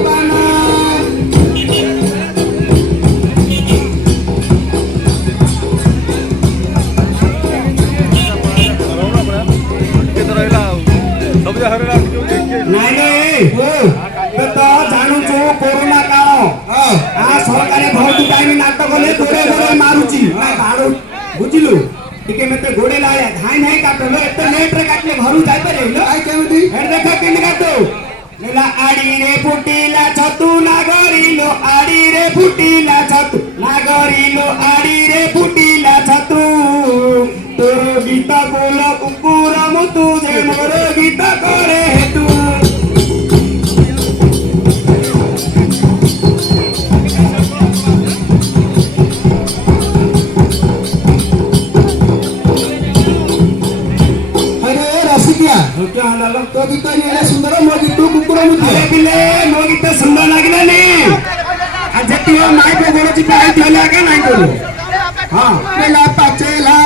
दीवाना ନାଇଁ ତ ଜାଣୁଛୁ କୋରୋନା କାଳ ସରକାର ବହୁତ ଟାଇମ ନାଟ କଲେ ଗୋଡେ ଗୋଡେ ମାରୁଛି ବୁଝିଲୁ ଟିକେ ମତେ ଗୋଡେ ଲାୟା ଧାଇଁ ଧାଇଁ କାଟଲ ଏତେ ଲେଟ ରେ କାଟିଲେ ଘରୁ ଯାଇପାରିବ କେମିତି ଦେଖ କେମିତି କାଟୁ ନେଲା ଆଡିରେ ଫୁଟିଲା ଛତୁ ନାଗରିଲୋ ଆଡିରେ ଫୁଟିଲା ଛତୁ ନାଗରିଲୋ ଆଡିରେ ଫୁଟିଲା ଛତୁ ତୋର ଗୀତ ବୋଲ କୁକୁର ମୁତୁ ଯେ ମୋର ଗୀତ କରେ ହେତୁ तो गीत सुंदर मो गीत कुकुर मो गीत सुंदर लगलानी जेती माइक गोड़ चिपा नहीं करू हाँ पाचेला